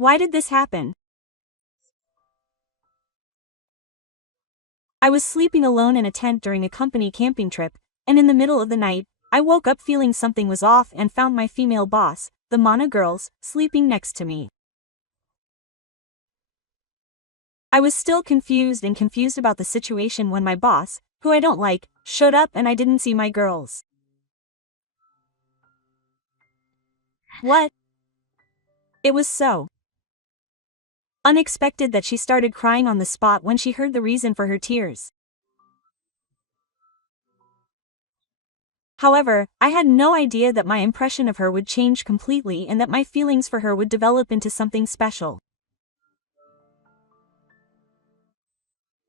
Why did this happen? I was sleeping alone in a tent during a company camping trip, and in the middle of the night, I woke up feeling something was off and found my female boss, the Mana girls, sleeping next to me. I was still confused about the situation when my boss, who I don't like, showed up and I didn't see my girls. What? It was so unexpected that she started crying on the spot when she heard the reason for her tears. However, I had no idea that my impression of her would change completely and that my feelings for her would develop into something special.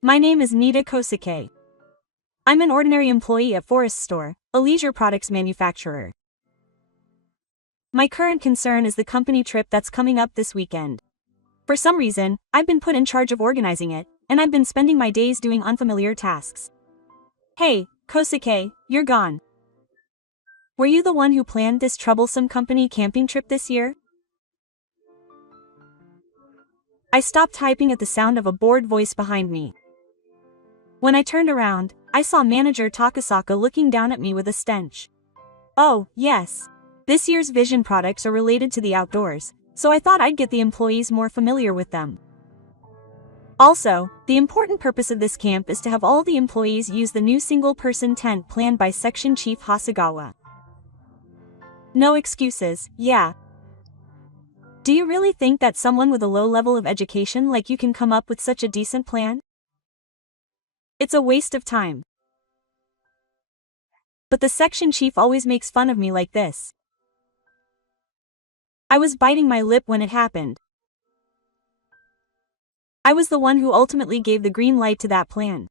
My name is Nita Kosuke. I'm an ordinary employee at Forest Store, a leisure products manufacturer. My current concern is the company trip that's coming up this weekend. For some reason, I've been put in charge of organizing it, and I've been spending my days doing unfamiliar tasks. Hey, Kosuke, you're gone. Were you the one who planned this troublesome company camping trip this year? I stopped typing at the sound of a bored voice behind me. When I turned around, I saw manager Takasaka looking down at me with a stench. Oh, yes. This year's vision products are related to the outdoors, so I thought I'd get the employees more familiar with them. Also, the important purpose of this camp is to have all the employees use the new single-person tent planned by Section Chief Hasegawa. No excuses, yeah. Do you really think that someone with a low level of education like you can come up with such a decent plan? It's a waste of time. But the section chief always makes fun of me like this. I was biting my lip when it happened. I was the one who ultimately gave the green light to that plan.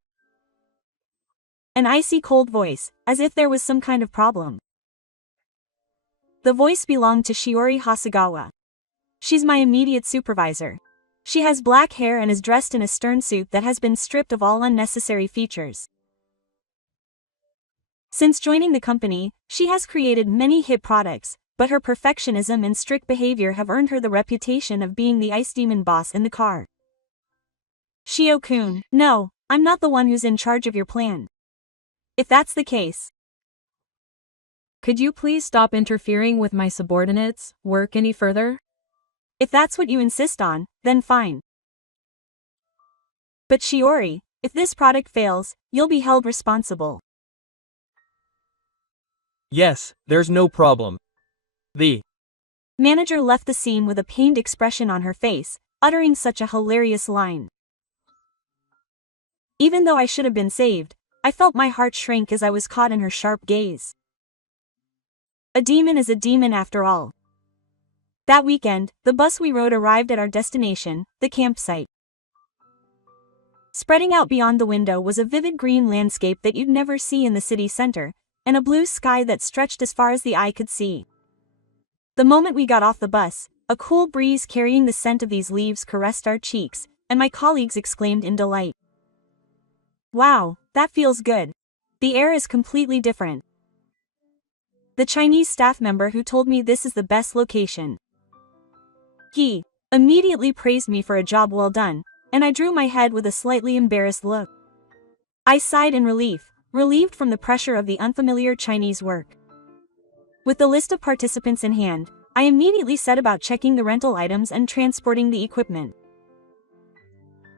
An icy cold voice, as if there was some kind of problem. The voice belonged to Shiori Hasegawa. She's my immediate supervisor. She has black hair and is dressed in a stern suit that has been stripped of all unnecessary features. Since joining the company, she has created many hit products, but her perfectionism and strict behavior have earned her the reputation of being the ice demon boss in the car. Shio-kun, no, I'm not the one who's in charge of your plan. If that's the case, could you please stop interfering with my subordinates' work any further? If that's what you insist on, then fine. But Shiori, if this product fails, you'll be held responsible. Yes, there's no problem. The manager left the scene with a pained expression on her face, uttering such a hilarious line. Even though I should have been saved, I felt my heart shrink as I was caught in her sharp gaze. A demon is a demon after all. That weekend, the bus we rode arrived at our destination, the campsite. Spreading out beyond the window was a vivid green landscape that you'd never see in the city center, and a blue sky that stretched as far as the eye could see. The moment we got off the bus, a cool breeze carrying the scent of these leaves caressed our cheeks, and my colleagues exclaimed in delight. Wow, that feels good. The air is completely different. The Chinese staff member who told me this is the best location. He immediately praised me for a job well done, and I drew my head with a slightly embarrassed look. I sighed in relief, relieved from the pressure of the unfamiliar Chinese work. With the list of participants in hand, I immediately set about checking the rental items and transporting the equipment.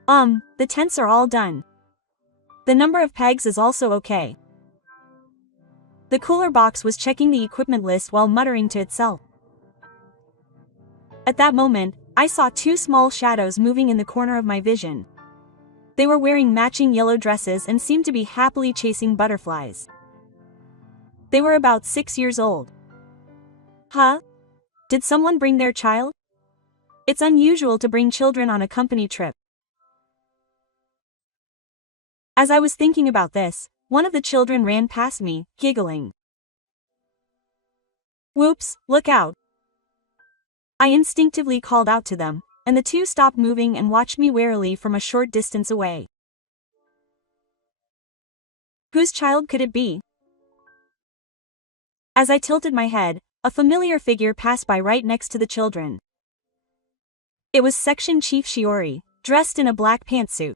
The tents are all done. The number of pegs is also okay. The cooler box was checking the equipment list while muttering to itself. At that moment, I saw two small shadows moving in the corner of my vision. They were wearing matching yellow dresses and seemed to be happily chasing butterflies. They were about 6 years old. Huh? Did someone bring their child? It's unusual to bring children on a company trip. As I was thinking about this, one of the children ran past me, giggling. Whoops, look out! I instinctively called out to them, and the two stopped moving and watched me warily from a short distance away. Whose child could it be? As I tilted my head, a familiar figure passed by right next to the children. It was Section Chief Shiori, dressed in a black pantsuit.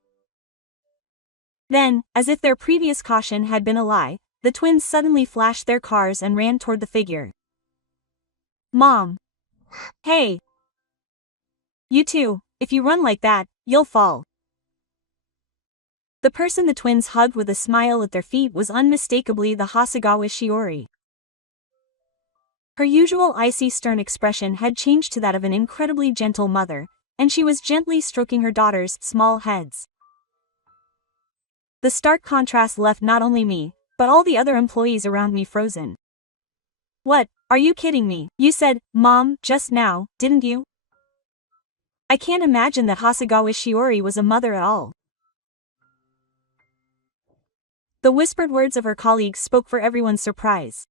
Then, as if their previous caution had been a lie, the twins suddenly flashed their cars and ran toward the figure. Mom. Hey. You too, if you run like that, you'll fall. The person the twins hugged with a smile at their feet was unmistakably the Hasegawa Shiori. Her usual icy stern expression had changed to that of an incredibly gentle mother, and she was gently stroking her daughters' small heads. The stark contrast left not only me, but all the other employees around me frozen. What, are you kidding me? You said, Mom, just now, didn't you? I can't imagine that Hasegawa Shiori was a mother at all. The whispered words of her colleagues spoke for everyone's surprise.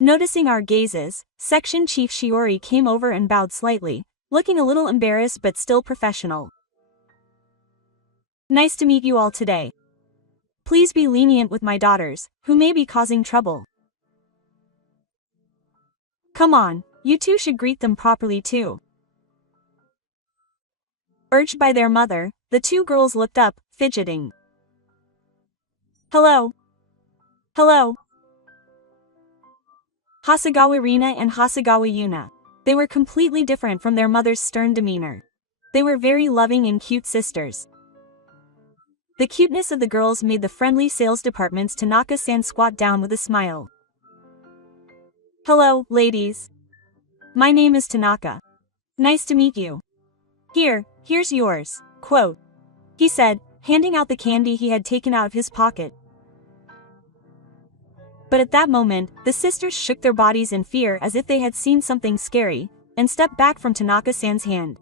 Noticing our gazes, Section Chief Shiori came over and bowed slightly, looking a little embarrassed but still professional. Nice to meet you all today. Please be lenient with my daughters, who may be causing trouble. Come on, you two should greet them properly too. Urged by their mother, the two girls looked up, fidgeting. Hello. Hello. Hasegawa Rina and Hasegawa Yuna. They were completely different from their mother's stern demeanor. They were very loving and cute sisters. The cuteness of the girls made the friendly sales department's Tanaka-san squat down with a smile. Hello, ladies. My name is Tanaka. Nice to meet you. Here's yours, quote. He said, handing out the candy he had taken out of his pocket. But at that moment, the sisters shook their bodies in fear as if they had seen something scary, and stepped back from Tanaka-san's hand.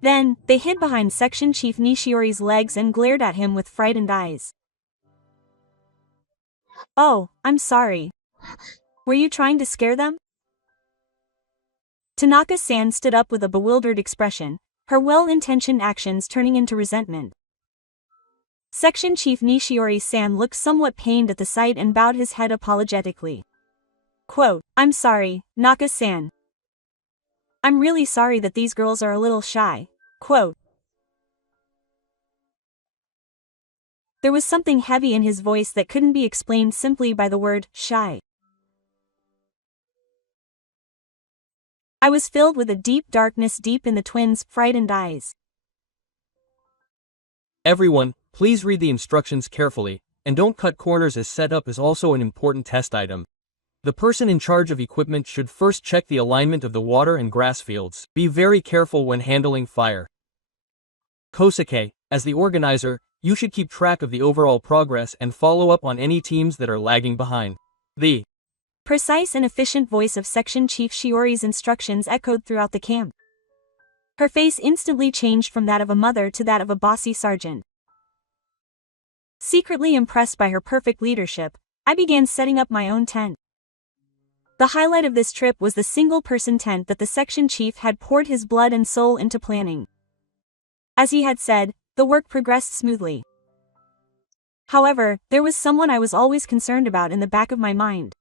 Then, they hid behind Section Chief Nishiori's legs and glared at him with frightened eyes. Oh, I'm sorry. Were you trying to scare them? Tanaka-san stood up with a bewildered expression, her well-intentioned actions turning into resentment. Section Chief Nishiori-san looked somewhat pained at the sight and bowed his head apologetically. Quote, I'm sorry, Naka-san. I'm really sorry that these girls are a little shy. Quote. There was something heavy in his voice that couldn't be explained simply by the word, shy. I was filled with a deep darkness deep in the twins' frightened eyes. Everyone, please read the instructions carefully, and don't cut corners as setup is also an important test item. The person in charge of equipment should first check the alignment of the water and grass fields. Be very careful when handling fire. Kosuke, as the organizer, you should keep track of the overall progress and follow up on any teams that are lagging behind. The precise and efficient voice of Section Chief Shiori's instructions echoed throughout the camp. Her face instantly changed from that of a mother to that of a bossy sergeant. Secretly impressed by her perfect leadership, I began setting up my own tent. The highlight of this trip was the single-person tent that the section chief had poured his blood and soul into planning. As he had said, the work progressed smoothly. However, there was someone I was always concerned about in the back of my mind.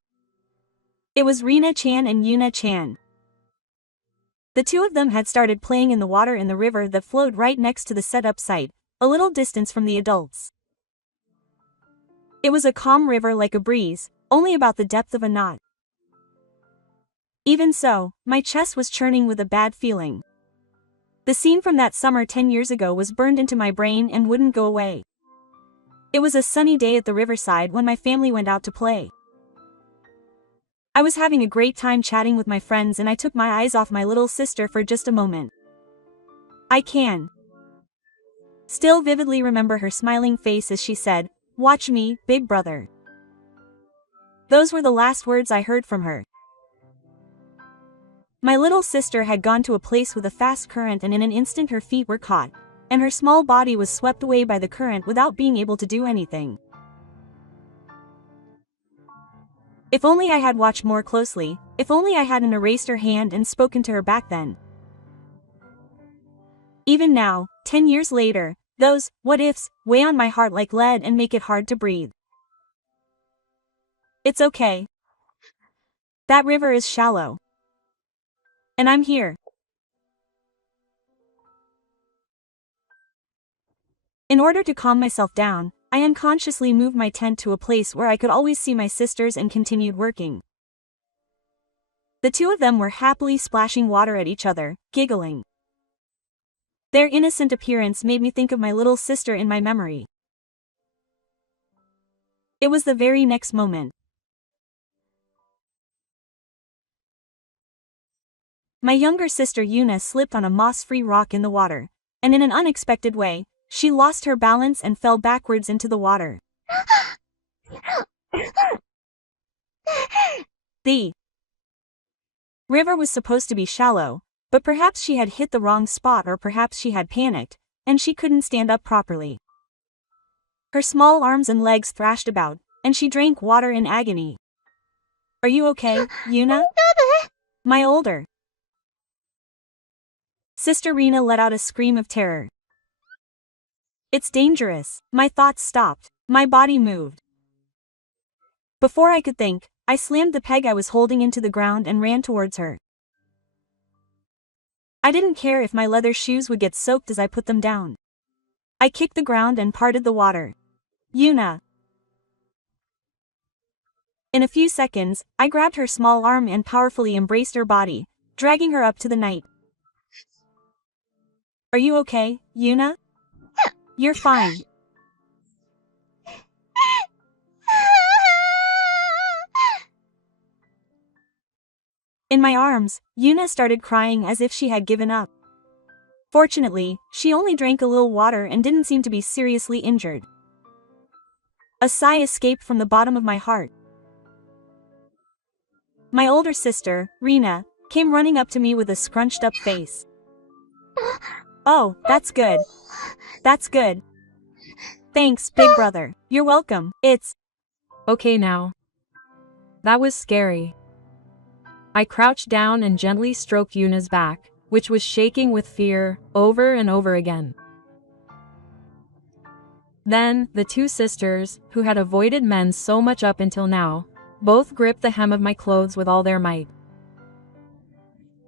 It was Rina-chan and Yuna-chan. The two of them had started playing in the water in the river that flowed right next to the setup site, a little distance from the adults. It was a calm river like a breeze, only about the depth of a knot. Even so, my chest was churning with a bad feeling. The scene from that summer 10 years ago was burned into my brain and wouldn't go away. It was a sunny day at the riverside when my family went out to play. I was having a great time chatting with my friends and I took my eyes off my little sister for just a moment. I can still vividly remember her smiling face as she said, "Watch me, big brother." Those were the last words I heard from her. My little sister had gone to a place with a fast current and in an instant her feet were caught, and her small body was swept away by the current without being able to do anything. If only I had watched more closely, if only I hadn't erased her hand and spoken to her back then. Even now, 10 years later, those what-ifs weigh on my heart like lead and make it hard to breathe. It's okay. That river is shallow. And I'm here. In order to calm myself down, I unconsciously moved my tent to a place where I could always see my sisters and continued working. The two of them were happily splashing water at each other, giggling. Their innocent appearance made me think of my little sister in my memory. It was the very next moment. My younger sister Yuna slipped on a moss-free rock in the water, and in an unexpected way, she lost her balance and fell backwards into the water. The river was supposed to be shallow, but perhaps she had hit the wrong spot or perhaps she had panicked, and she couldn't stand up properly. Her small arms and legs thrashed about, and she drank water in agony. Are you okay, Yuna? My older sister Rena let out a scream of terror. It's dangerous. My thoughts stopped. My body moved. Before I could think, I slammed the peg I was holding into the ground and ran towards her. I didn't care if my leather shoes would get soaked as I put them down. I kicked the ground and parted the water. Yuna. In a few seconds, I grabbed her small arm and powerfully embraced her body, dragging her up to the night. Are you okay, Yuna? You're fine. In my arms, Yuna started crying as if she had given up. Fortunately, she only drank a little water and didn't seem to be seriously injured. A sigh escaped from the bottom of my heart. My older sister, Rena, came running up to me with a scrunched-up face. Oh, that's good. That's good. Thanks, big brother. You're welcome. It's Okay now. That was scary. I crouched down and gently stroked Yuna's back, which was shaking with fear, over and over again. Then, the two sisters, who had avoided men so much up until now, both gripped the hem of my clothes with all their might.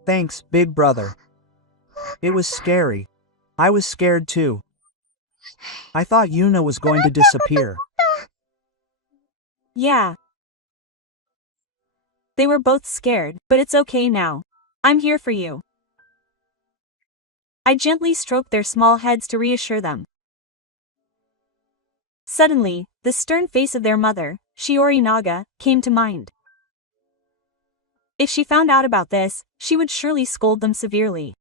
Thanks, big brother. It was scary. I was scared too. I thought Yuna was going to disappear. Yeah. They were both scared, but it's okay now. I'm here for you. I gently stroked their small heads to reassure them. Suddenly, the stern face of their mother, Shiori Naga, came to mind. If she found out about this, she would surely scold them severely.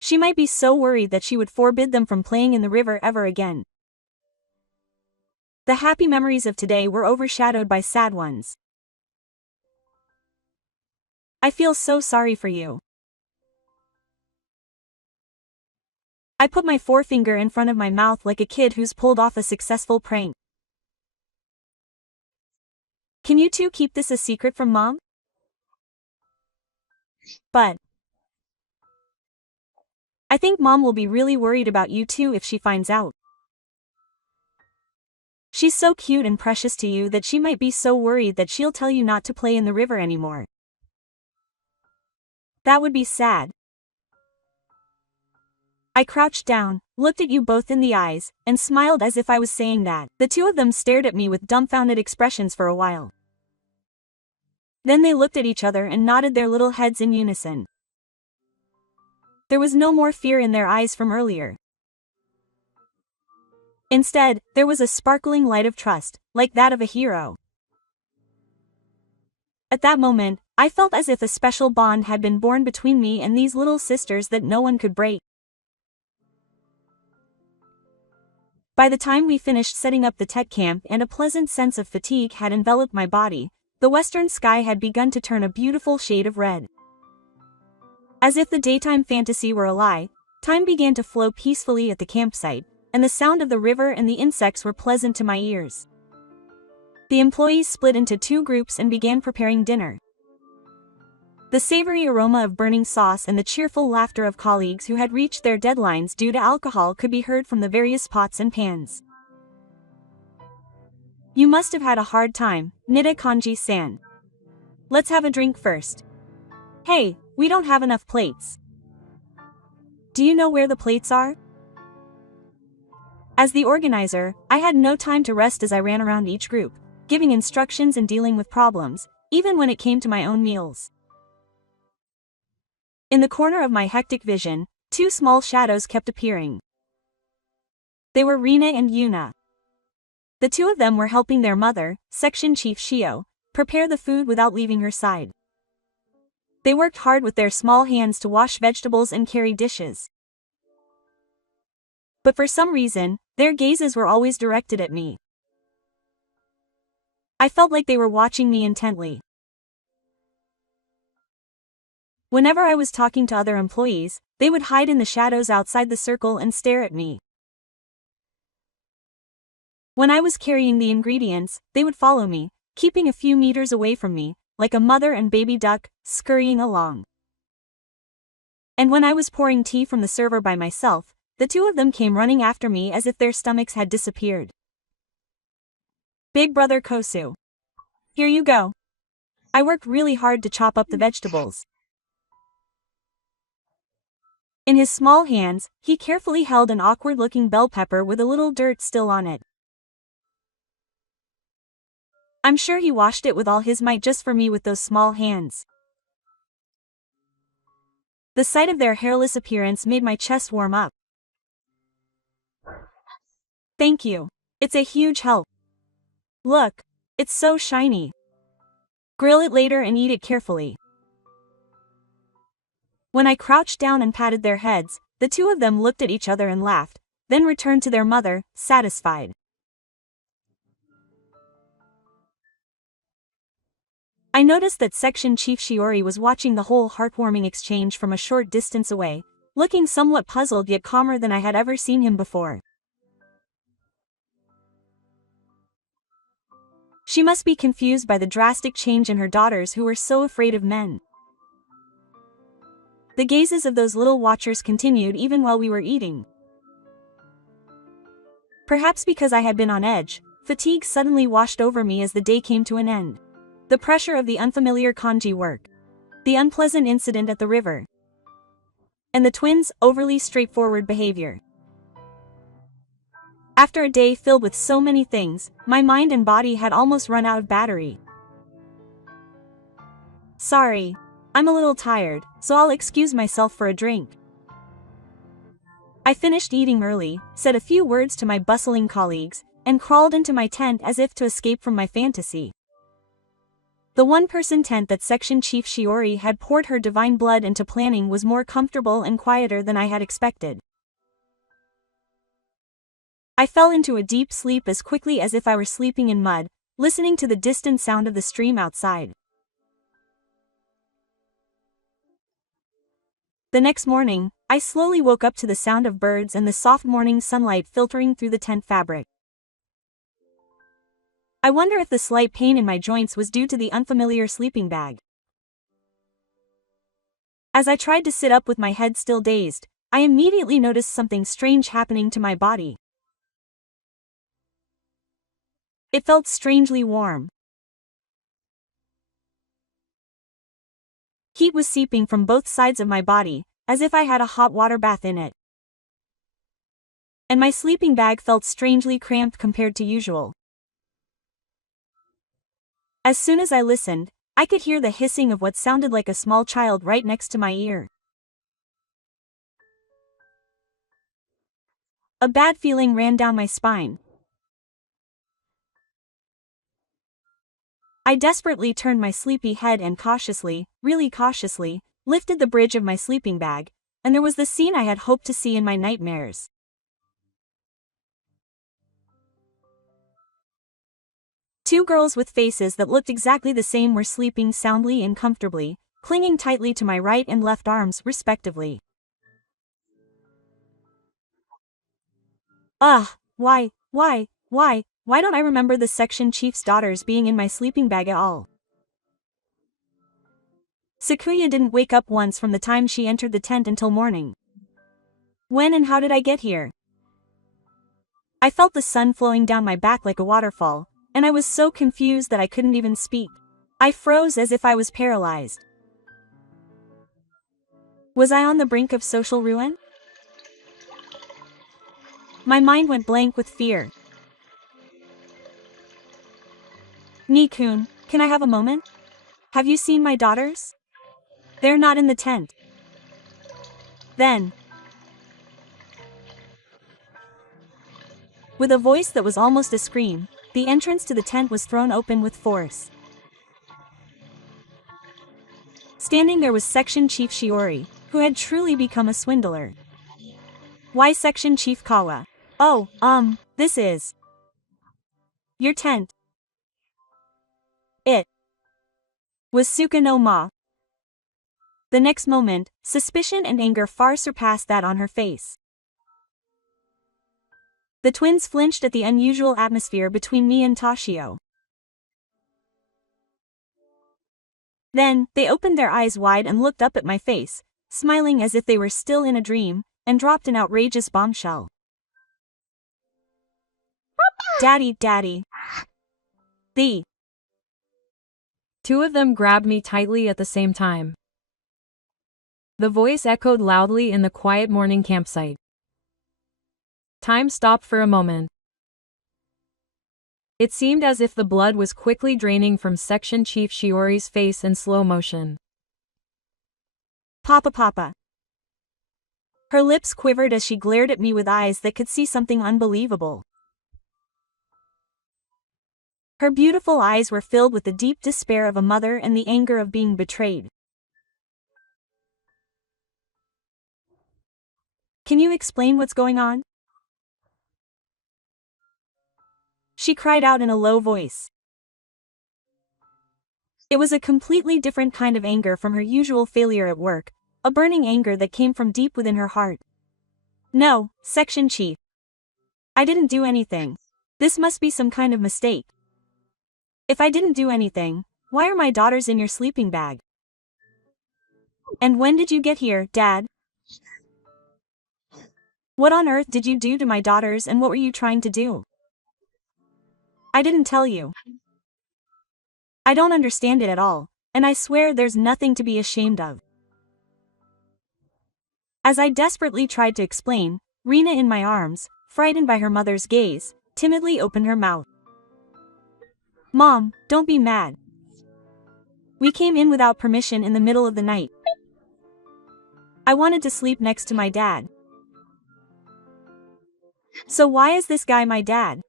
She might be so worried that she would forbid them from playing in the river ever again. The happy memories of today were overshadowed by sad ones. I feel so sorry for you. I put my forefinger in front of my mouth like a kid who's pulled off a successful prank. Can you two keep this a secret from Mom? But I think Mom will be really worried about you two if she finds out. She's so cute and precious to you that she might be so worried that she'll tell you not to play in the river anymore. That would be sad. I crouched down, looked at you both in the eyes, and smiled as if I was saying that. The two of them stared at me with dumbfounded expressions for a while. Then they looked at each other and nodded their little heads in unison. There was no more fear in their eyes from earlier. Instead, there was a sparkling light of trust, like that of a hero. At that moment, I felt as if a special bond had been born between me and these little sisters that no one could break. By the time we finished setting up the tech camp and a pleasant sense of fatigue had enveloped my body, the western sky had begun to turn a beautiful shade of red. As if the daytime fantasy were a lie, time began to flow peacefully at the campsite, and the sound of the river and the insects were pleasant to my ears. The employees split into two groups and began preparing dinner. The savory aroma of burning sauce and the cheerful laughter of colleagues who had reached their deadlines due to alcohol could be heard from the various pots and pans. You must have had a hard time, Nida Kanji-san. Let's have a drink first. Hey, we don't have enough plates. Do you know where the plates are? As the organizer, I had no time to rest as I ran around each group, giving instructions and dealing with problems, even when it came to my own meals. In the corner of my hectic vision, two small shadows kept appearing. They were Rina and Yuna. The two of them were helping their mother, Section Chief Shio, prepare the food without leaving her side. They worked hard with their small hands to wash vegetables and carry dishes. But for some reason, their gazes were always directed at me. I felt like they were watching me intently. Whenever I was talking to other employees, they would hide in the shadows outside the circle and stare at me. When I was carrying the ingredients, they would follow me, keeping a few meters away from me, like a mother and baby duck, scurrying along. And when I was pouring tea from the server by myself, the two of them came running after me as if their stomachs had disappeared. Big brother Kosu. Here you go. I worked really hard to chop up the vegetables. In his small hands, he carefully held an awkward-looking bell pepper with a little dirt still on it. I'm sure he washed it with all his might just for me with those small hands. The sight of their hairless appearance made my chest warm up. Thank you. It's a huge help. Look, it's so shiny. Grill it later and eat it carefully. When I crouched down and patted their heads, the two of them looked at each other and laughed, then returned to their mother, satisfied. I noticed that Section Chief Shiori was watching the whole heartwarming exchange from a short distance away, looking somewhat puzzled yet calmer than I had ever seen him before. She must be confused by the drastic change in her daughters who were so afraid of men. The gazes of those little watchers continued even while we were eating. Perhaps because I had been on edge, fatigue suddenly washed over me as the day came to an end. The pressure of the unfamiliar kanji work, the unpleasant incident at the river, and the twins' overly straightforward behavior. After a day filled with so many things, my mind and body had almost run out of battery. Sorry, I'm a little tired, so I'll excuse myself for a drink. I finished eating early, said a few words to my bustling colleagues, and crawled into my tent as if to escape from my fantasy. The one-person tent that Section Chief Shiori had poured her divine blood into planning was more comfortable and quieter than I had expected. I fell into a deep sleep as quickly as if I were sleeping in mud, listening to the distant sound of the stream outside. The next morning, I slowly woke up to the sound of birds and the soft morning sunlight filtering through the tent fabric. I wonder if the slight pain in my joints was due to the unfamiliar sleeping bag. As I tried to sit up with my head still dazed, I immediately noticed something strange happening to my body. It felt strangely warm. Heat was seeping from both sides of my body, as if I had a hot water bath in it. And my sleeping bag felt strangely cramped compared to usual. As soon as I listened, I could hear the hissing of what sounded like a small child right next to my ear. A bad feeling ran down my spine. I desperately turned my sleepy head and cautiously, really cautiously, lifted the bridge of my sleeping bag, and there was the scene I had hoped to see in my nightmares. Two girls with faces that looked exactly the same were sleeping soundly and comfortably, clinging tightly to my right and left arms, respectively. Ugh, why don't I remember the section chief's daughters being in my sleeping bag at all? Sakuya didn't wake up once from the time she entered the tent until morning. When and how did I get here? I felt the sun flowing down my back like a waterfall, and I was so confused that I couldn't even speak. I froze as if I was paralyzed. Was I on the brink of social ruin? My mind went blank with fear. Nikun, can I have a moment? Have you seen my daughters? They're not in the tent. Then, with a voice that was almost a scream, the entrance to the tent was thrown open with force. Standing there was Section Chief Shiori, who had truly become a swindler. Why Section Chief Kawa? Oh, this is your tent. It was Suka no Ma. The next moment, suspicion and anger far surpassed that on her face. The twins flinched at the unusual atmosphere between me and Toshio. Then, they opened their eyes wide and looked up at my face, smiling as if they were still in a dream, and dropped an outrageous bombshell. Daddy. The Two of them grabbed me tightly at the same time. The voice echoed loudly in the quiet morning campsite. Time stopped for a moment. It seemed as if the blood was quickly draining from Section Chief Shiori's face in slow motion. Papa. Her lips quivered as she glared at me with eyes that could see something unbelievable. Her beautiful eyes were filled with the deep despair of a mother and the anger of being betrayed. Can you explain what's going on? She cried out in a low voice. It was a completely different kind of anger from her usual failure at work, a burning anger that came from deep within her heart. No, Section Chief. I didn't do anything. This must be some kind of mistake. If I didn't do anything, why are my daughters in your sleeping bag? And when did you get here, Dad? What on earth did you do to my daughters and what were you trying to do? I didn't tell you. I don't understand it at all, and I swear there's nothing to be ashamed of. As I desperately tried to explain, Rena in my arms, frightened by her mother's gaze, timidly opened her mouth. Mom, don't be mad. We came in without permission in the middle of the night. I wanted to sleep next to my dad. So why is this guy my dad?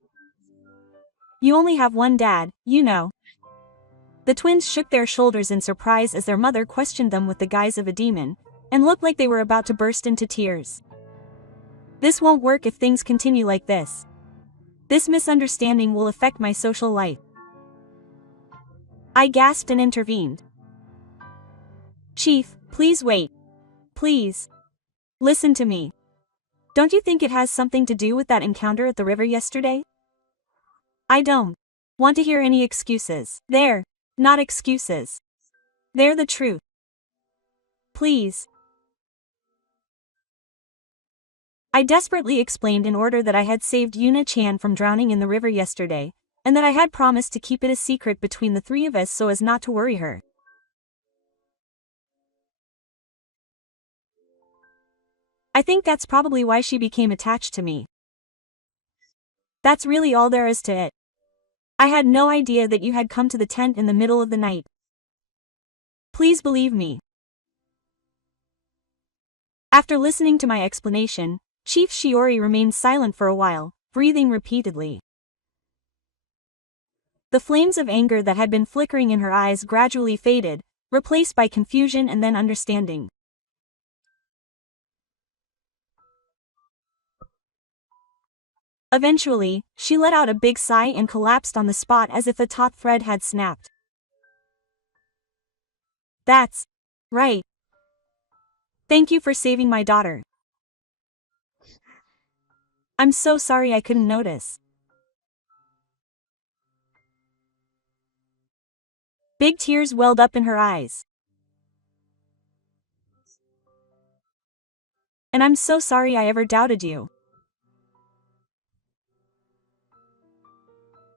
You only have one dad, you know. The twins shook their shoulders in surprise as their mother questioned them with the guise of a demon, and looked like they were about to burst into tears. This won't work if things continue like this. This misunderstanding will affect my social life. I gasped and intervened. Chief, please wait. Please. Listen to me. Don't you think it has something to do with that encounter at the river yesterday? I don't want to hear any excuses. They're not excuses. They're the truth. Please. I desperately explained in order that I had saved Yuna-chan from drowning in the river yesterday, and that I had promised to keep it a secret between the three of us so as not to worry her. I think that's probably why she became attached to me. That's really all there is to it. I had no idea that you had come to the tent in the middle of the night. Please believe me. After listening to my explanation, Chief Shiori remained silent for a while, breathing repeatedly. The flames of anger that had been flickering in her eyes gradually faded, replaced by confusion and then understanding. Eventually, she let out a big sigh and collapsed on the spot as if a taut thread had snapped. That's right. Thank you for saving my daughter. I'm so sorry I couldn't notice. Big tears welled up in her eyes. And I'm so sorry I ever doubted you.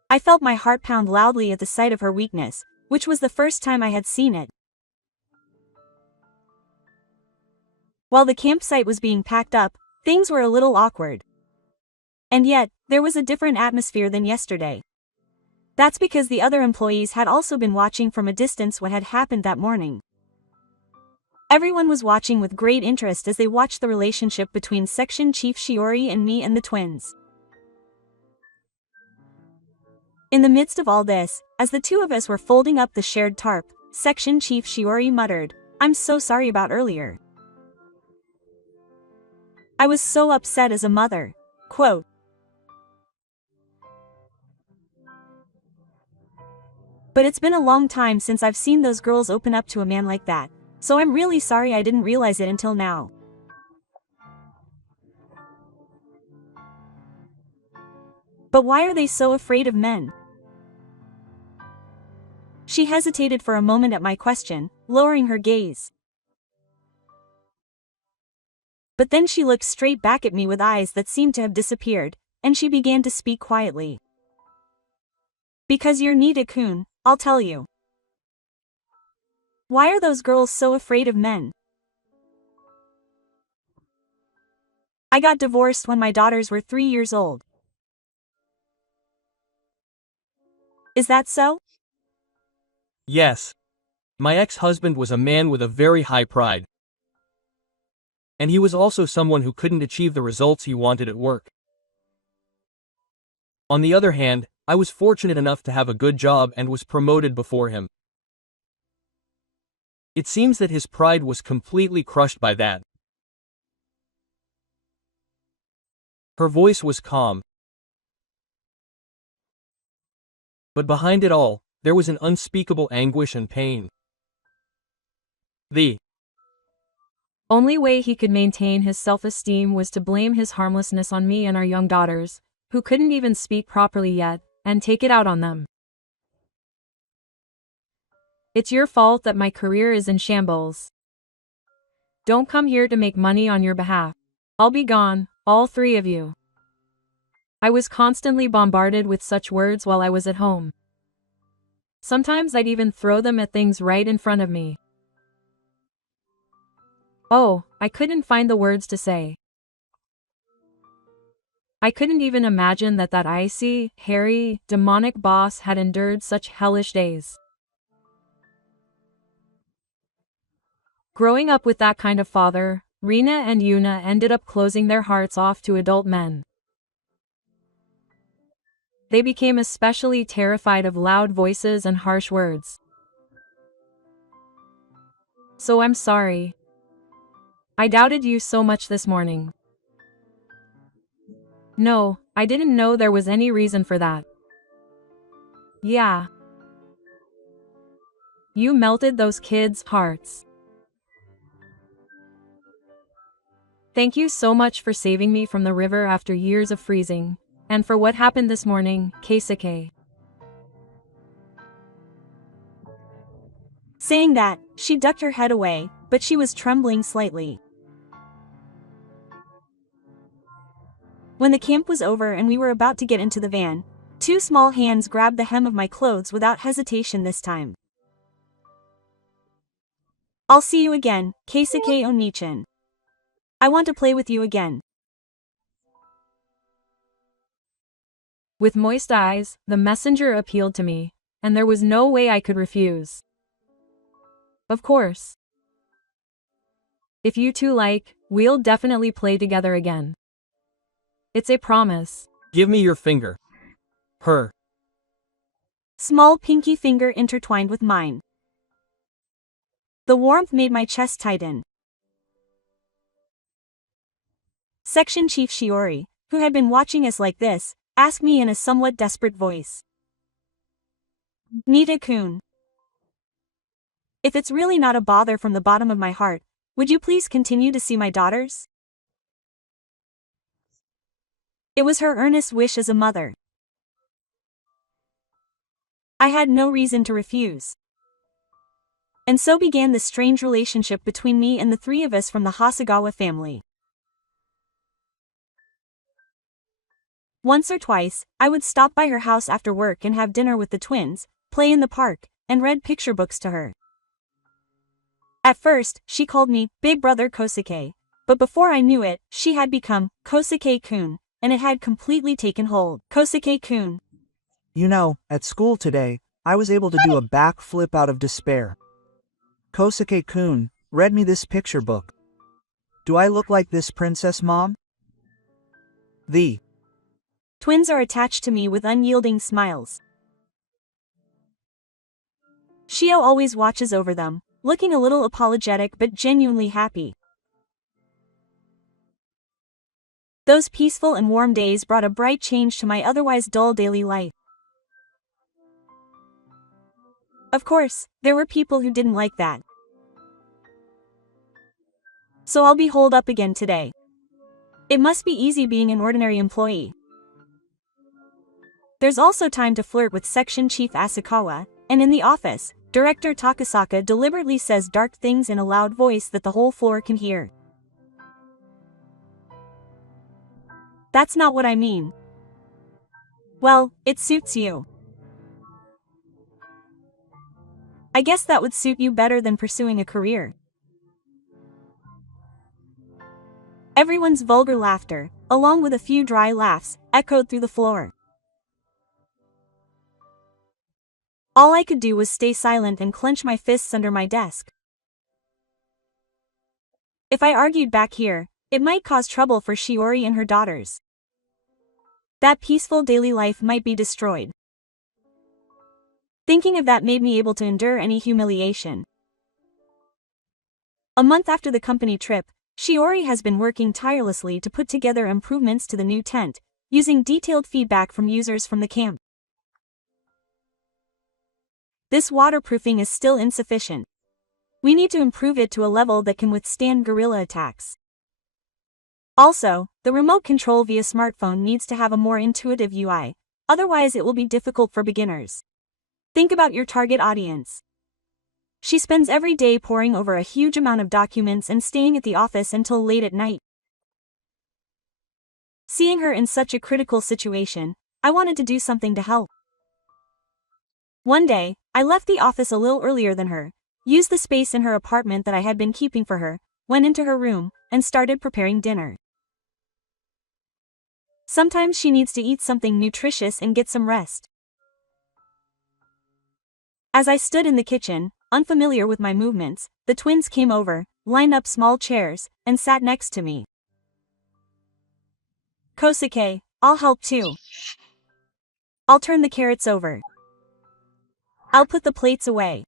I felt my heart pound loudly at the sight of her weakness, which was the first time I had seen it. While the campsite was being packed up, things were a little awkward. And yet, there was a different atmosphere than yesterday. That's because the other employees had also been watching from a distance what had happened that morning. Everyone was watching with great interest as they watched the relationship between Section Chief Shiori and me and the twins. In the midst of all this, as the two of us were folding up the shared tarp, Section Chief Shiori muttered, "I'm so sorry about earlier. I was so upset as a mother." Quote. "But it's been a long time since I've seen those girls open up to a man like that, so I'm really sorry I didn't realize it until now." "But why are they so afraid of men?" She hesitated for a moment at my question, lowering her gaze. But then she looked straight back at me with eyes that seemed to have disappeared, and she began to speak quietly. "Because you're Nita-kun, I'll tell you. Why are those girls so afraid of men? I got divorced when my daughters were 3 years old. Is that so?" Yes. My ex-husband was a man with a very high pride. And he was also someone who couldn't achieve the results he wanted at work. On the other hand, I was fortunate enough to have a good job and was promoted before him. It seems that his pride was completely crushed by that. Her voice was calm. But behind it all, there was an unspeakable anguish and pain. The only way he could maintain his self-esteem was to blame his harmlessness on me and our young daughters, who couldn't even speak properly yet, and take it out on them. "It's your fault that my career is in shambles. Don't come here to make money on your behalf. I'll be gone, all 3 of you." I was constantly bombarded with such words while I was at home. Sometimes I'd even throw them at things right in front of me. Oh, I couldn't find the words to say. I couldn't even imagine that icy, hairy, demonic boss had endured such hellish days. Growing up with that kind of father, Rina and Yuna ended up closing their hearts off to adult men. They became especially terrified of loud voices and harsh words. So I'm sorry. I doubted you so much this morning. No, I didn't know there was any reason for that. Yeah. You melted those kids' hearts. Thank you so much for saving me from the river after years of freezing, and for what happened this morning, Keisuke." Saying that, she ducked her head away, but she was trembling slightly. When the camp was over and we were about to get into the van, 2 small hands grabbed the hem of my clothes without hesitation this time. "I'll see you again, Keisuke Onichan. I want to play with you again." With moist eyes, the messenger appealed to me, and there was no way I could refuse. Of course. If you two like, we'll definitely play together again. It's a promise. "Give me your finger." Her small pinky finger intertwined with mine. The warmth made my chest tighten. Section Chief Shiori, who had been watching us like this, asked me in a somewhat desperate voice. "Nita-kun, if it's really not a bother from the bottom of my heart, would you please continue to see my daughters?" It was her earnest wish as a mother. I had no reason to refuse. And so began the strange relationship between me and the 3 of us from the Hasegawa family. Once or twice, I would stop by her house after work and have dinner with the twins, play in the park, and read picture books to her. At first, she called me Big Brother Kosuke, but before I knew it, she had become Kosuke-kun, and it had completely taken hold. Kosuke-kun. You know, at school today, I was able to do a backflip out of despair. Kosuke-kun read me this picture book. Do I look like this princess, Mom? The twins are attached to me with unyielding smiles. Shio always watches over them, looking a little apologetic but genuinely happy. Those peaceful and warm days brought a bright change to my otherwise dull daily life. Of course, there were people who didn't like that. So I'll be holed up again today. It must be easy being an ordinary employee. There's also time to flirt with Section Chief Asakawa, and in the office, Director Takasaka deliberately says dark things in a loud voice that the whole floor can hear. That's not what I mean. Well, it suits you. I guess that would suit you better than pursuing a career. Everyone's vulgar laughter, along with a few dry laughs, echoed through the floor. All I could do was stay silent and clench my fists under my desk. If I argued back here, it might cause trouble for Shiori and her daughters. That peaceful daily life might be destroyed. Thinking of that made me able to endure any humiliation. A month after the company trip, Shiori has been working tirelessly to put together improvements to the new tent, using detailed feedback from users from the camp. This waterproofing is still insufficient. We need to improve it to a level that can withstand guerrilla attacks. Also, the remote control via smartphone needs to have a more intuitive UI, otherwise it will be difficult for beginners. Think about your target audience. She spends every day poring over a huge amount of documents and staying at the office until late at night. Seeing her in such a critical situation, I wanted to do something to help. One day, I left the office a little earlier than her, used the space in her apartment that I had been keeping for her, went into her room, and started preparing dinner. Sometimes she needs to eat something nutritious and get some rest. As I stood in the kitchen, unfamiliar with my movements, the twins came over, lined up small chairs, and sat next to me. Kosuke, I'll help too. I'll turn the carrots over. I'll put the plates away.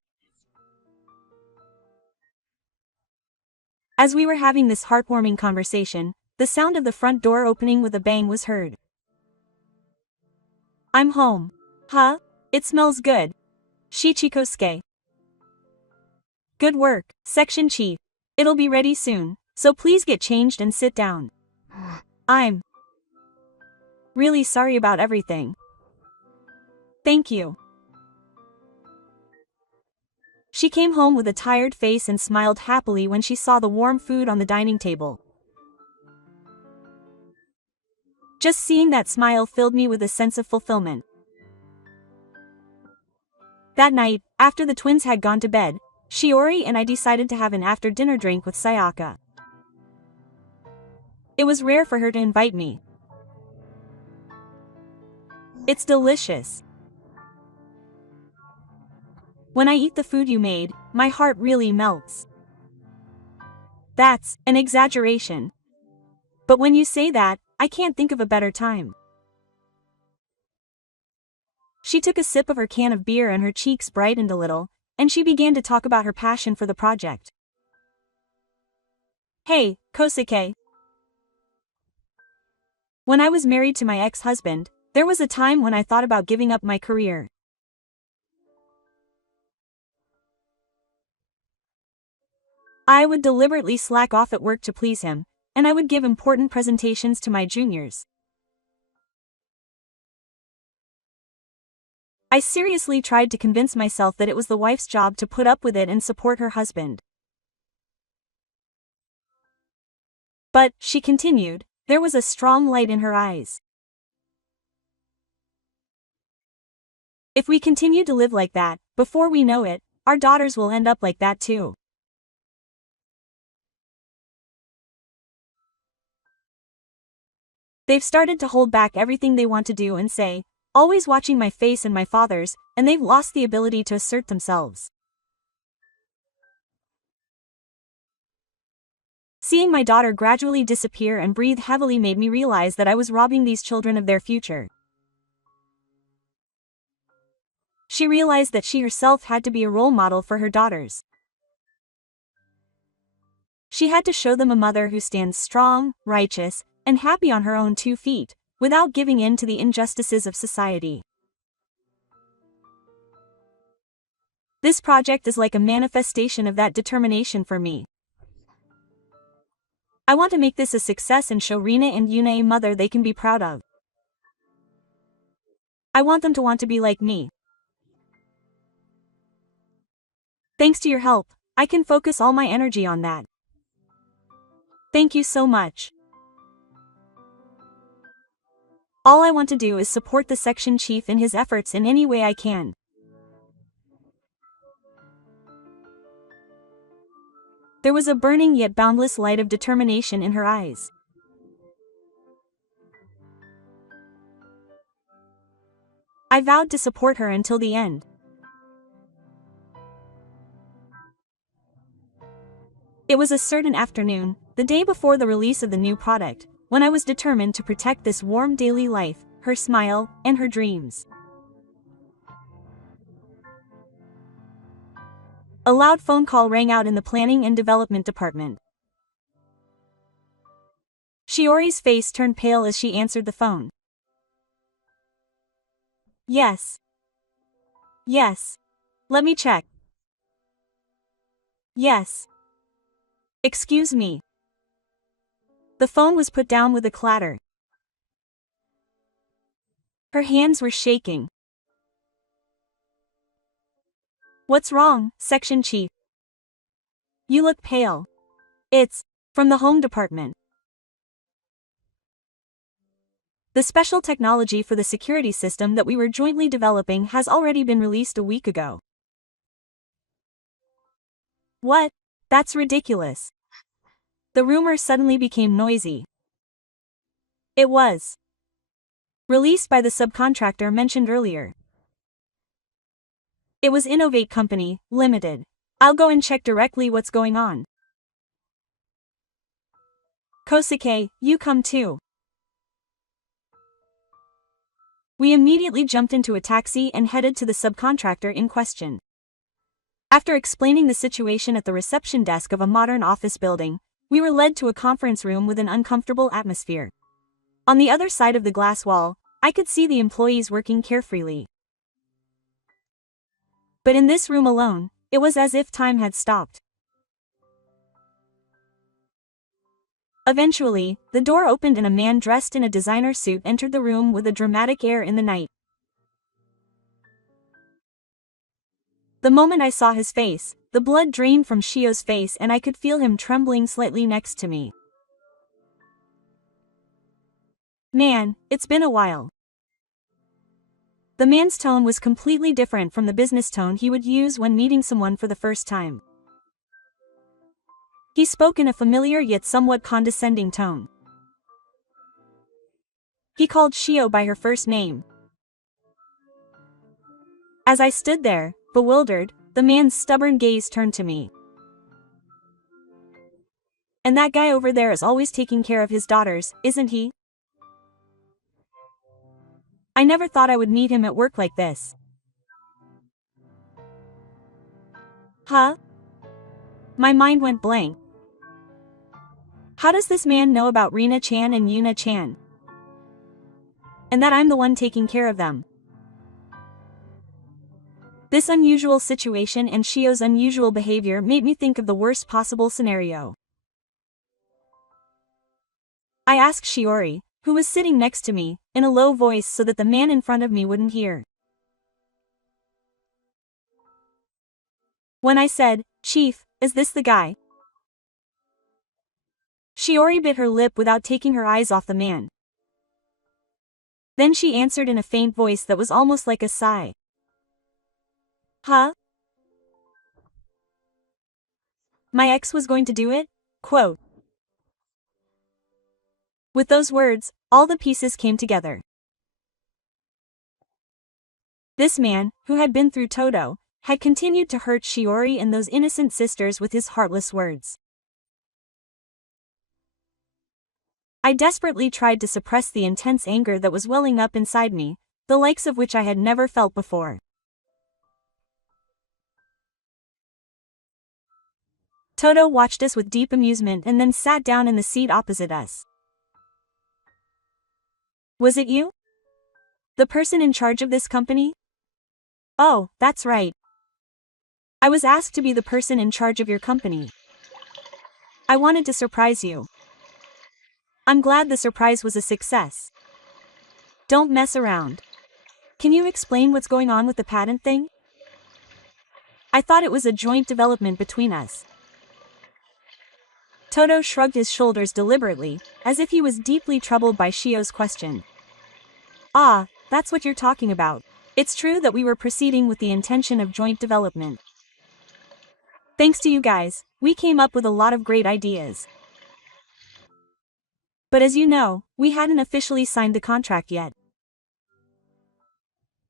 As we were having this heartwarming conversation, the sound of the front door opening with a bang was heard. I'm home. Huh? It smells good. Shichikosuke. Good work, Section Chief. It'll be ready soon, so please get changed and sit down. I'm really sorry about everything. Thank you. She came home with a tired face and smiled happily when she saw the warm food on the dining table. Just seeing that smile filled me with a sense of fulfillment. That night, after the twins had gone to bed, Shiori and I decided to have an after-dinner drink with Sayaka. It was rare for her to invite me. It's delicious. When I eat the food you made, my heart really melts. That's an exaggeration. But when you say that, I can't think of a better time. She took a sip of her can of beer and her cheeks brightened a little, and she began to talk about her passion for the project. Hey, Kosuke. When I was married to my ex-husband, there was a time when I thought about giving up my career. I would deliberately slack off at work to please him, and I would give important presentations to my juniors. I seriously tried to convince myself that it was the wife's job to put up with it and support her husband. But, she continued, there was a strong light in her eyes. If we continue to live like that, before we know it, our daughters will end up like that too. They've started to hold back everything they want to do and say, always watching my face and my father's, and they've lost the ability to assert themselves. Seeing my daughter gradually disappear and breathe heavily made me realize that I was robbing these children of their future. She realized that she herself had to be a role model for her daughters. She had to show them a mother who stands strong, righteous, and happy on her own 2 feet, without giving in to the injustices of society. This project is like a manifestation of that determination for me. I want to make this a success and show Rina and Yuna a mother they can be proud of. I want them to want to be like me. Thanks to your help, I can focus all my energy on that. Thank you so much. All I want to do is support the section chief in his efforts in any way I can. There was a burning yet boundless light of determination in her eyes. I vowed to support her until the end. It was a certain afternoon, the day before the release of the new product, when I was determined to protect this warm daily life, her smile, and her dreams. A loud phone call rang out in the planning and development department. Shiori's face turned pale as she answered the phone. Yes. Yes. Let me check. Yes. Excuse me. The phone was put down with a clatter. Her hands were shaking. What's wrong, Section Chief? You look pale. It's from the Home Department. The special technology for the security system that we were jointly developing has already been released a week ago. What? That's ridiculous. The rumor suddenly became noisy. It was released by the subcontractor mentioned earlier. It was Innovate Company, Limited. I'll go and check directly what's going on. Kosuke, you come too. We immediately jumped into a taxi and headed to the subcontractor in question. After explaining the situation at the reception desk of a modern office building, we were led to a conference room with an uncomfortable atmosphere. On the other side of the glass wall, I could see the employees working carefreely. But in this room alone, it was as if time had stopped. Eventually, the door opened and a man dressed in a designer suit entered the room with a dramatic air in the night. The moment I saw his face, the blood drained from Shio's face and I could feel him trembling slightly next to me. Man, it's been a while. The man's tone was completely different from the business tone he would use when meeting someone for the first time. He spoke in a familiar yet somewhat condescending tone. He called Shio by her first name. As I stood there, bewildered, the man's stubborn gaze turned to me. And that guy over there is always taking care of his daughters, isn't he? I never thought I would meet him at work like this. Huh? My mind went blank. How does this man know about Rina-chan and Yuna-chan? And that I'm the one taking care of them. This unusual situation and Shio's unusual behavior made me think of the worst possible scenario. I asked Shiori, who was sitting next to me, in a low voice so that the man in front of me wouldn't hear. When I said, "Chief, is this the guy?" Shiori bit her lip without taking her eyes off the man. Then she answered in a faint voice that was almost like a sigh. Huh? My ex was going to do it? Quote. With those words, all the pieces came together. This man, who had been through Toto, had continued to hurt Shiori and those innocent sisters with his heartless words. I desperately tried to suppress the intense anger that was welling up inside me, the likes of which I had never felt before. Toto watched us with deep amusement and then sat down in the seat opposite us. Was it you? The person in charge of this company? Oh, that's right. I was asked to be the person in charge of your company. I wanted to surprise you. I'm glad the surprise was a success. Don't mess around. Can you explain what's going on with the patent thing? I thought it was a joint development between us. Toto shrugged his shoulders deliberately, as if he was deeply troubled by Shio's question. Ah, that's what you're talking about. It's true that we were proceeding with the intention of joint development. Thanks to you guys, we came up with a lot of great ideas. But as you know, we hadn't officially signed the contract yet.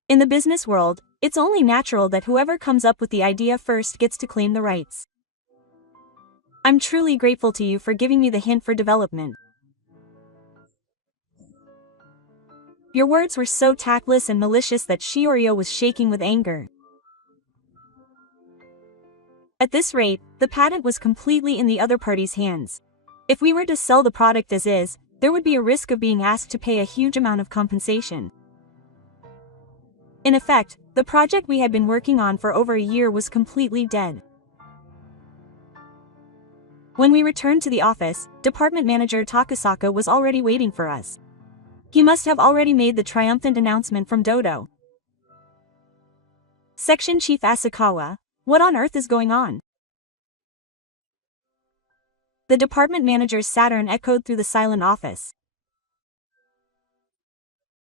In the business world, it's only natural that whoever comes up with the idea first gets to claim the rights. I'm truly grateful to you for giving me the hint for development. Your words were so tactless and malicious that Shioryo was shaking with anger. At this rate, the patent was completely in the other party's hands. If we were to sell the product as is, there would be a risk of being asked to pay a huge amount of compensation. In effect, the project we had been working on for over a year was completely dead. When we returned to the office, Department Manager Takasaka was already waiting for us. He must have already made the triumphant announcement from Dodo. Section Chief Asakawa, what on earth is going on? The department manager's Saturn echoed through the silent office.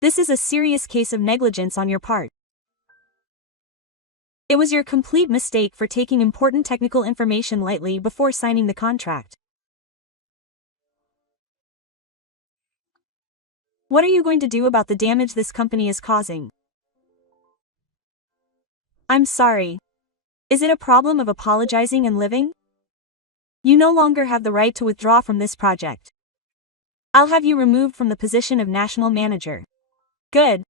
This is a serious case of negligence on your part. It was your complete mistake for taking important technical information lightly before signing the contract. What are you going to do about the damage this company is causing? I'm sorry. Is it a problem of apologizing and living? You no longer have the right to withdraw from this project. I'll have you removed from the position of national manager. Good.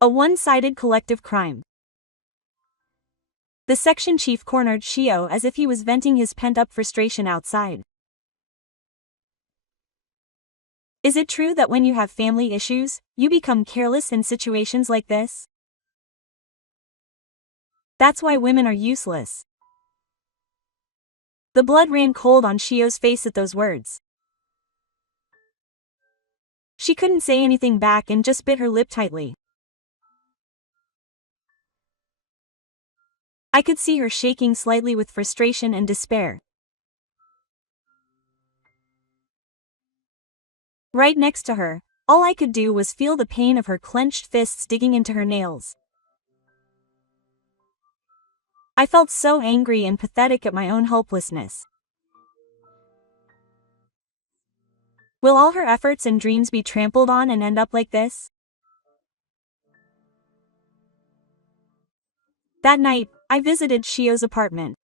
A one-sided collective crime. The section chief cornered Shio as if he was venting his pent-up frustration outside. Is it true that when you have family issues, you become careless in situations like this? That's why women are useless. The blood ran cold on Shio's face at those words. She couldn't say anything back and just bit her lip tightly. I could see her shaking slightly with frustration and despair. Right next to her, all I could do was feel the pain of her clenched fists digging into her nails. I felt so angry and pathetic at my own helplessness. Will all her efforts and dreams be trampled on and end up like this? That night, I visited Shio's apartment.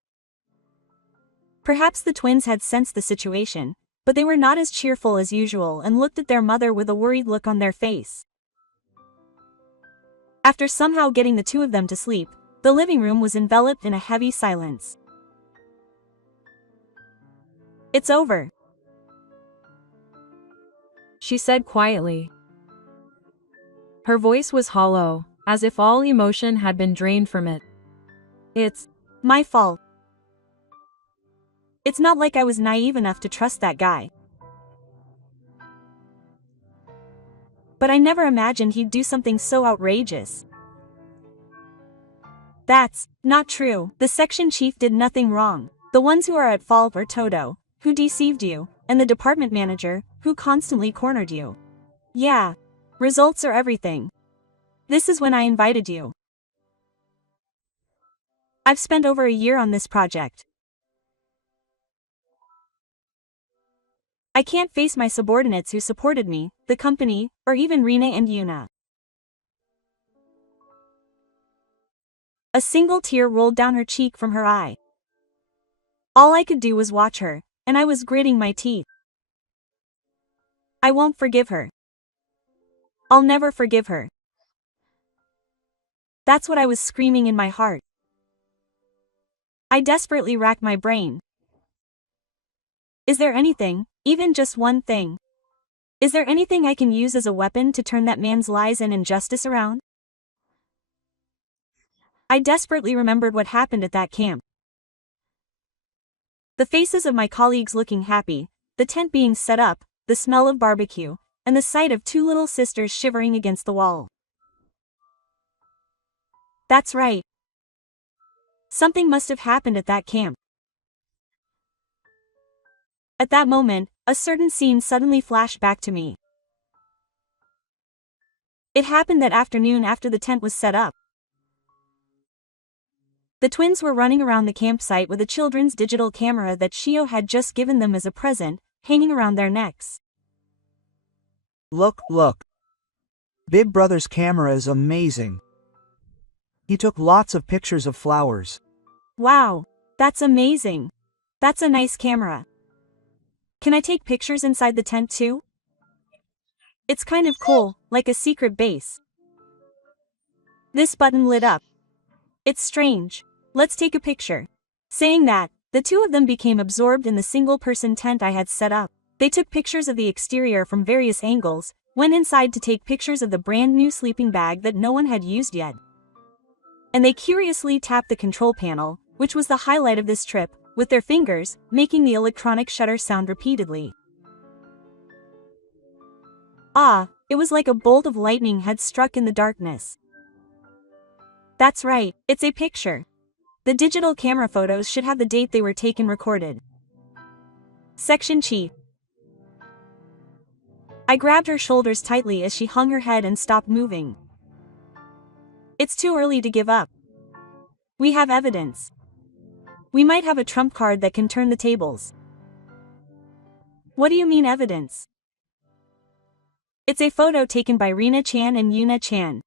Perhaps the twins had sensed the situation, but they were not as cheerful as usual and looked at their mother with a worried look on their face. After somehow getting the two of them to sleep, the living room was enveloped in a heavy silence. It's over, she said quietly. Her voice was hollow, as if all emotion had been drained from it. It's my fault. It's not like I was naive enough to trust that guy. But I never imagined he'd do something so outrageous. That's not true. The section chief did nothing wrong. The ones who are at fault are Toto, who deceived you, and the department manager, who constantly cornered you. Yeah. Results are everything. This is when I invited you. I've spent over a year on this project. I can't face my subordinates who supported me, the company, or even Rena and Yuna. A single tear rolled down her cheek from her eye. All I could do was watch her, and I was gritting my teeth. I won't forgive her. I'll never forgive her. That's what I was screaming in my heart. I desperately racked my brain. Is there anything, even just one thing? Is there anything I can use as a weapon to turn that man's lies and injustice around? I desperately remembered what happened at that camp. The faces of my colleagues looking happy, the tent being set up, the smell of barbecue, and the sight of two little sisters shivering against the wall. That's right. Something must have happened at that camp. At that moment, a certain scene suddenly flashed back to me. It happened that afternoon after the tent was set up. The twins were running around the campsite with a children's digital camera that Shio had just given them as a present, hanging around their necks. Look, look. Big Brother's camera is amazing. He took lots of pictures of flowers. Wow, that's amazing. That's a nice camera. Can I take pictures inside the tent too? It's kind of cool, like a secret base. This button lit up. It's strange. Let's take a picture. Saying that, the two of them became absorbed in the single-person tent I had set up. They took pictures of the exterior from various angles, went inside to take pictures of the brand new sleeping bag that no one had used yet. And they curiously tapped the control panel, which was the highlight of this trip, with their fingers, making the electronic shutter sound repeatedly. Ah, it was like a bolt of lightning had struck in the darkness. That's right, it's a picture. The digital camera photos should have the date they were taken recorded. Section Chief. I grabbed her shoulders tightly as she hung her head and stopped moving. It's too early to give up. We have evidence. We might have a trump card that can turn the tables. What do you mean evidence? It's a photo taken by Rena Chan and Yuna Chan.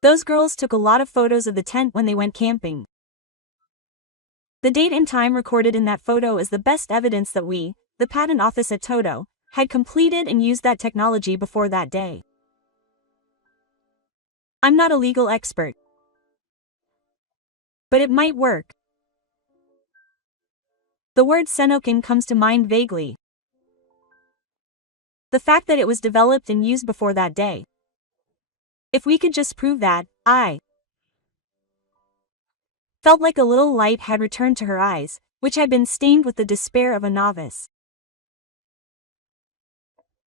Those girls took a lot of photos of the tent when they went camping. The date and time recorded in that photo is the best evidence that we, the patent office at Toto, had completed and used that technology before that day. I'm not a legal expert, but it might work. The word Senokin comes to mind vaguely. The fact that it was developed and used before that day. If we could just prove that, I felt like a little light had returned to her eyes, which had been stained with the despair of a novice.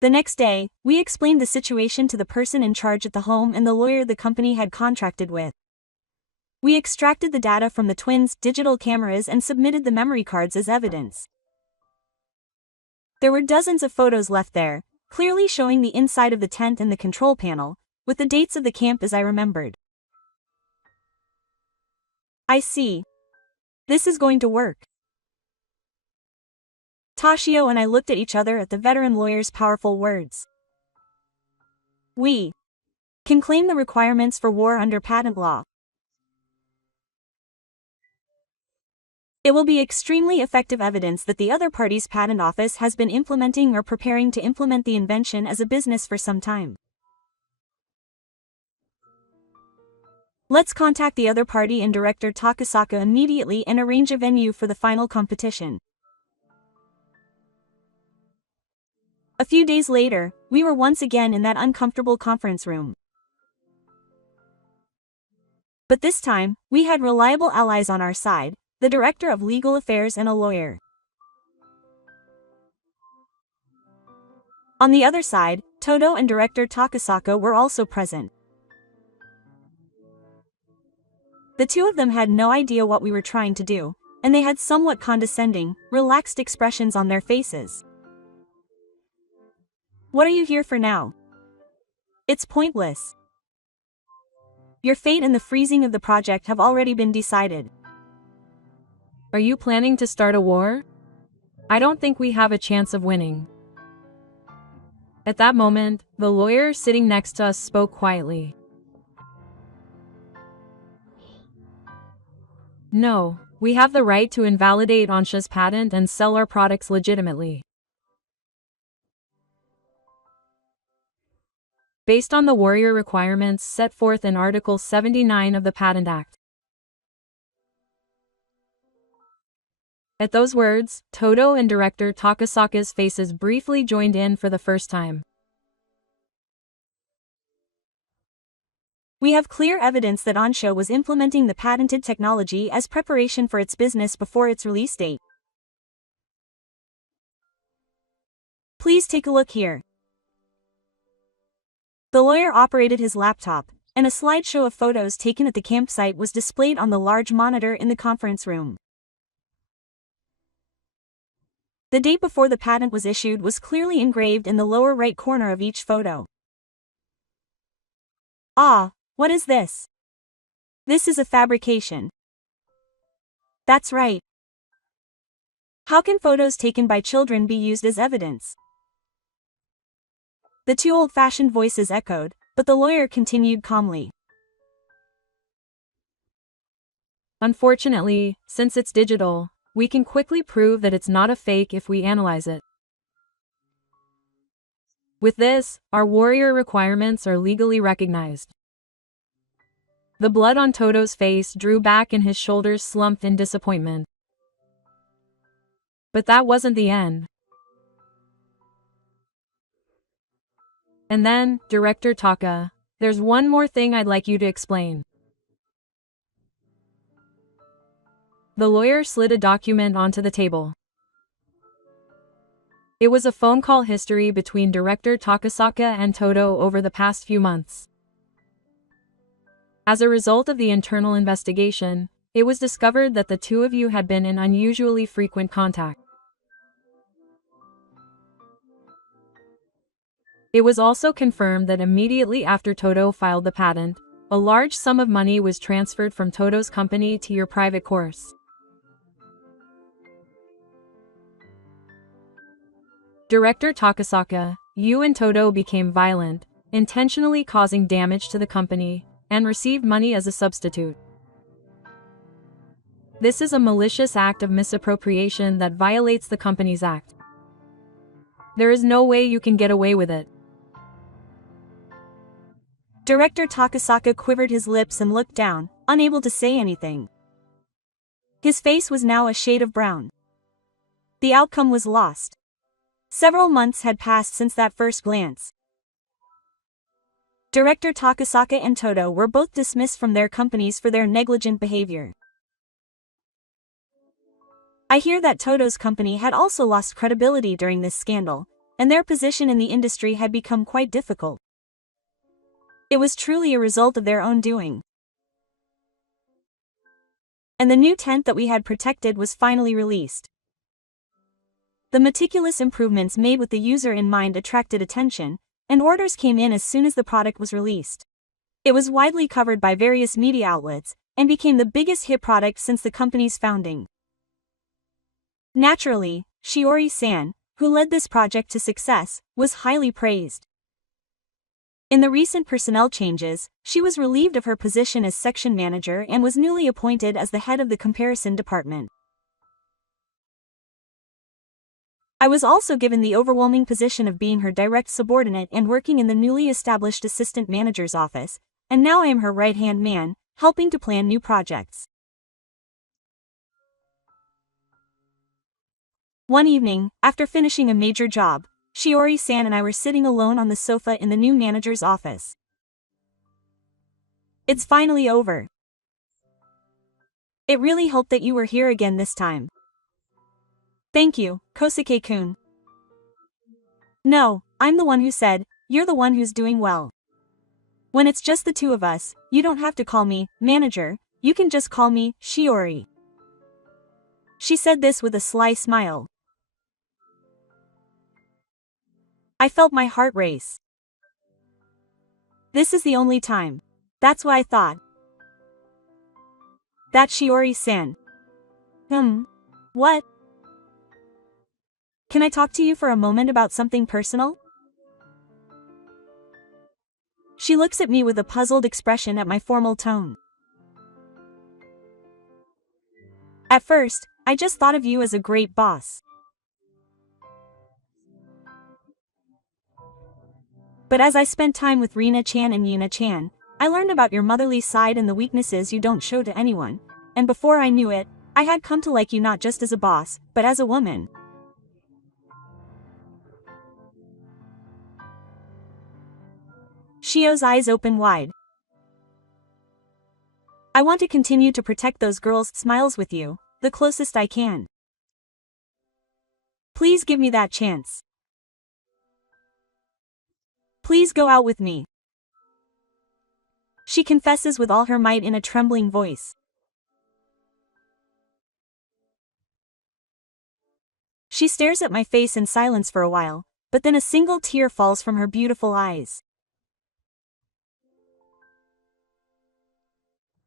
The next day, we explained the situation to the person in charge at the home and the lawyer the company had contracted with. We extracted the data from the twins' digital cameras and submitted the memory cards as evidence. There were dozens of photos left there, clearly showing the inside of the tent and the control panel, with the dates of the camp as I remembered. I see. This is going to work. Toshio and I looked at each other at the veteran lawyer's powerful words. We can claim the requirements for war under patent law. It will be extremely effective evidence that the other party's patent office has been implementing or preparing to implement the invention as a business for some time. Let's contact the other party and Director Takasaka immediately and arrange a venue for the final competition. A few days later, we were once again in that uncomfortable conference room. But this time, we had reliable allies on our side, the Director of Legal Affairs and a lawyer. On the other side, Toto and Director Takasaka were also present. The two of them had no idea what we were trying to do, and they had somewhat condescending, relaxed expressions on their faces. What are you here for now? It's pointless. Your fate and the freezing of the project have already been decided. Are you planning to start a war? I don't think we have a chance of winning. At that moment, the lawyer sitting next to us spoke quietly. No, we have the right to invalidate Ansha's patent and sell our products legitimately. Based on the warrior requirements set forth in Article 79 of the Patent Act. At those words, Todo and director Takasaka's faces briefly joined in for the first time. We have clear evidence that Ansha was implementing the patented technology as preparation for its business before its release date. Please take a look here. The lawyer operated his laptop, and a slideshow of photos taken at the campsite was displayed on the large monitor in the conference room. The date before the patent was issued was clearly engraved in the lower right corner of each photo. Ah, what is this? This is a fabrication. That's right. How can photos taken by children be used as evidence? The two old-fashioned voices echoed, but the lawyer continued calmly. Unfortunately, since it's digital, we can quickly prove that it's not a fake if we analyze it. With this, our warrior requirements are legally recognized. The blood on Todo's face drew back and his shoulders slumped in disappointment. But that wasn't the end. And then, Director Taka, there's one more thing I'd like you to explain. The lawyer slid a document onto the table. It was a phone call history between Director Takasaka and Todo over the past few months. As a result of the internal investigation, it was discovered that the two of you had been in unusually frequent contact. It was also confirmed that immediately after Todo filed the patent, a large sum of money was transferred from Todo's company to your private course. Director Takasaka, you and Todo became violent, intentionally causing damage to the company, and received money as a substitute. This is a malicious act of misappropriation that violates the company's act. There is no way you can get away with it. Director Takasaka quivered his lips and looked down, unable to say anything. His face was now a shade of brown. The outcome was lost. Several months had passed since that first glance. Director Takasaka and Todo were both dismissed from their companies for their negligent behavior. I hear that Todo's company had also lost credibility during this scandal, and their position in the industry had become quite difficult. It was truly a result of their own doing. And the new tent that we had protected was finally released. The meticulous improvements made with the user in mind attracted attention, and orders came in as soon as the product was released. It was widely covered by various media outlets, and became the biggest hit product since the company's founding. Naturally, Shiori-san, who led this project to success, was highly praised. In the recent personnel changes, she was relieved of her position as section manager and was newly appointed as the head of the comparison department. I was also given the overwhelming position of being her direct subordinate and working in the newly established assistant manager's office, and now I am her right-hand man, helping to plan new projects. One evening, after finishing a major job, Shiori-san and I were sitting alone on the sofa in the new manager's office. It's finally over. It really helped that you were here again this time. Thank you, Kosuke-kun. No, I'm the one who said, you're the one who's doing well. When it's just the two of us, you don't have to call me manager, you can just call me Shiori. She said this with a sly smile. I felt my heart race. This is the only time That's what I thought. That's Shiori-san. What? Can I talk to you for a moment about something personal? She looks at me with a puzzled expression at my formal tone. At first, I just thought of you as a great boss. But as I spent time with Rina-chan and Yuna-chan, I learned about your motherly side and the weaknesses you don't show to anyone, and before I knew it, I had come to like you not just as a boss, but as a woman. Shio's eyes open wide. I want to continue to protect those girls' smiles with you, the closest I can. Please give me that chance. Please go out with me. She confesses with all her might in a trembling voice. She stares at my face in silence for a while, but then a single tear falls from her beautiful eyes.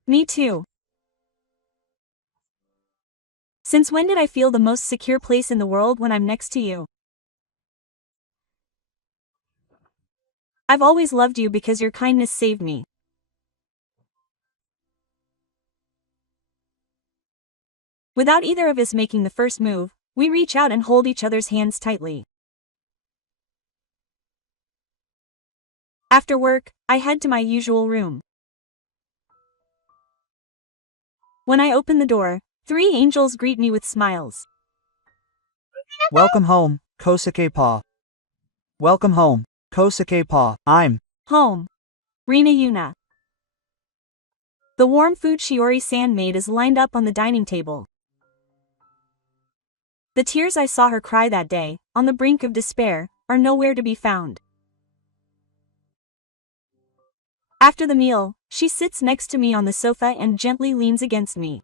Me too. Since when did I feel the most secure place in the world when I'm next to you? I've always loved you because your kindness saved me. Without either of us making the first move, we reach out and hold each other's hands tightly. After work, I head to my usual room. When I open the door, 3 angels greet me with smiles. Welcome home, Kosuke-pa. Welcome home, Kosuke-pa. I'm Home. Rina Yuna. The warm food Shiori-san made is lined up on the dining table. The tears I saw her cry that day, on the brink of despair, are nowhere to be found. After the meal, she sits next to me on the sofa and gently leans against me.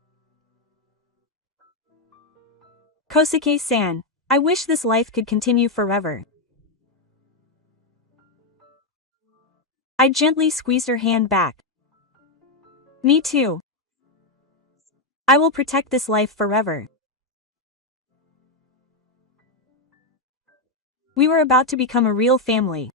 Kosuke-san, I wish this life could continue forever. I gently squeezed her hand back. Me too. I will protect this life forever. We were about to become a real family.